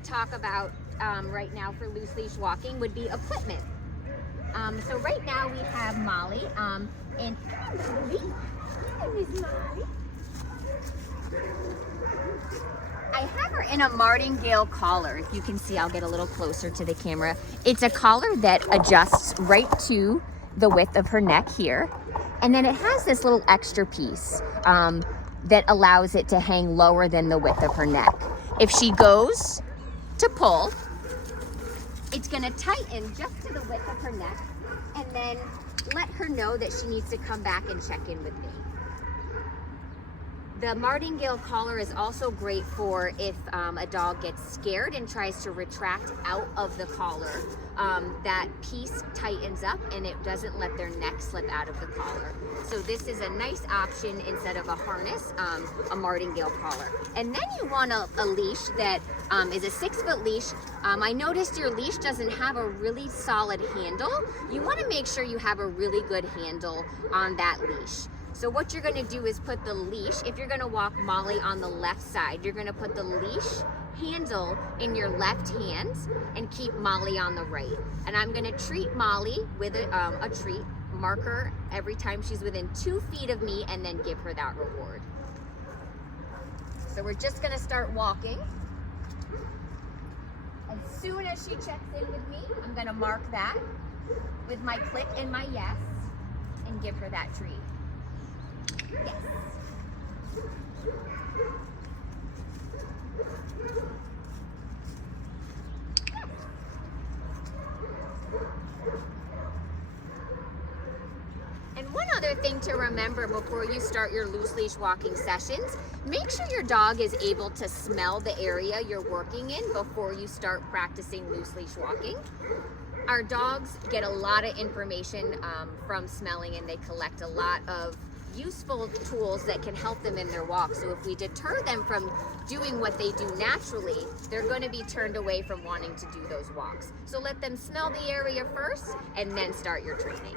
to talk about right now for loose leash walking would be equipment. So right now we have Molly, and I have her in a martingale collar. If you can see, I'll get a little closer to the camera. It's a collar that adjusts right to the width of her neck here. And then it has this little extra piece that allows it to hang lower than the width of her neck. If she goes to pull, it's gonna tighten just to the width of her neck and then let her know that she needs to come back and check in with me. The martingale collar is also great for if a dog gets scared and tries to retract out of the collar. That piece tightens up and it doesn't let their neck slip out of the collar. So this is a nice option instead of a harness, a martingale collar. And then you want a leash that is a 6-foot leash. I noticed your leash doesn't have a really solid handle. You want to make sure you have a really good handle on that leash. So what you're gonna do is put the leash, if you're gonna walk Molly on the left side, you're gonna put the leash handle in your left hand and keep Molly on the right. And I'm gonna treat Molly with a treat, mark her every time she's within 2 feet of me, and then give her that reward. So we're just gonna start walking. As soon as she checks in with me, I'm gonna mark that with my click and my yes and give her that treat. Yes. And one other thing to remember before you start your loose leash walking sessions, make sure your dog is able to smell the area you're working in before you start practicing loose leash walking. Our dogs get a lot of information from smelling, and they collect a lot of useful tools that can help them in their walk. So if we deter them from doing what they do naturally, they're going to be turned away from wanting to do those walks. So let them smell the area first and then start your training.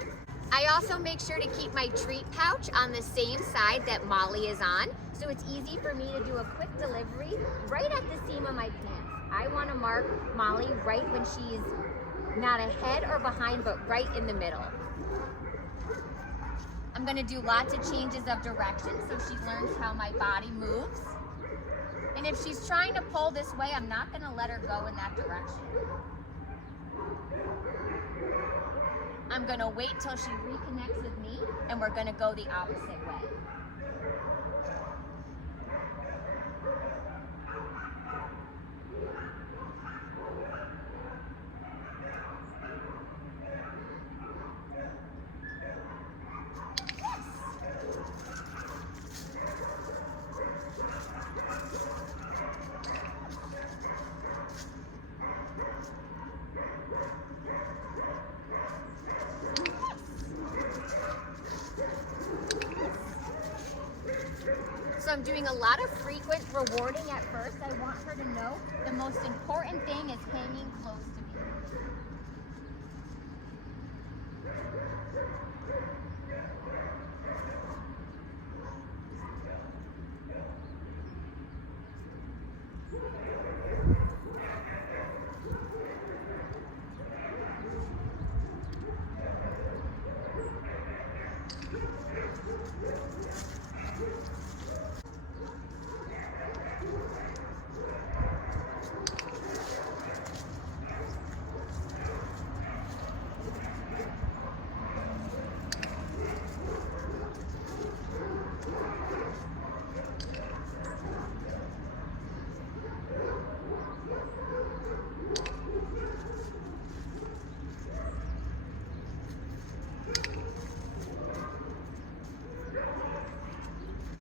I also make sure to keep my treat pouch on the same side that Molly is on, so it's easy for me to do a quick delivery right at the seam of my pants. I want to mark Molly right when she's not ahead or behind, but right in the middle. I'm gonna do lots of changes of direction so she learns how my body moves. And if she's trying to pull this way, I'm not gonna let her go in that direction. I'm gonna wait till she reconnects with me, and we're gonna go the opposite way. So I'm doing a lot of frequent rewarding at first. I want her to know the most important thing is hanging close to me.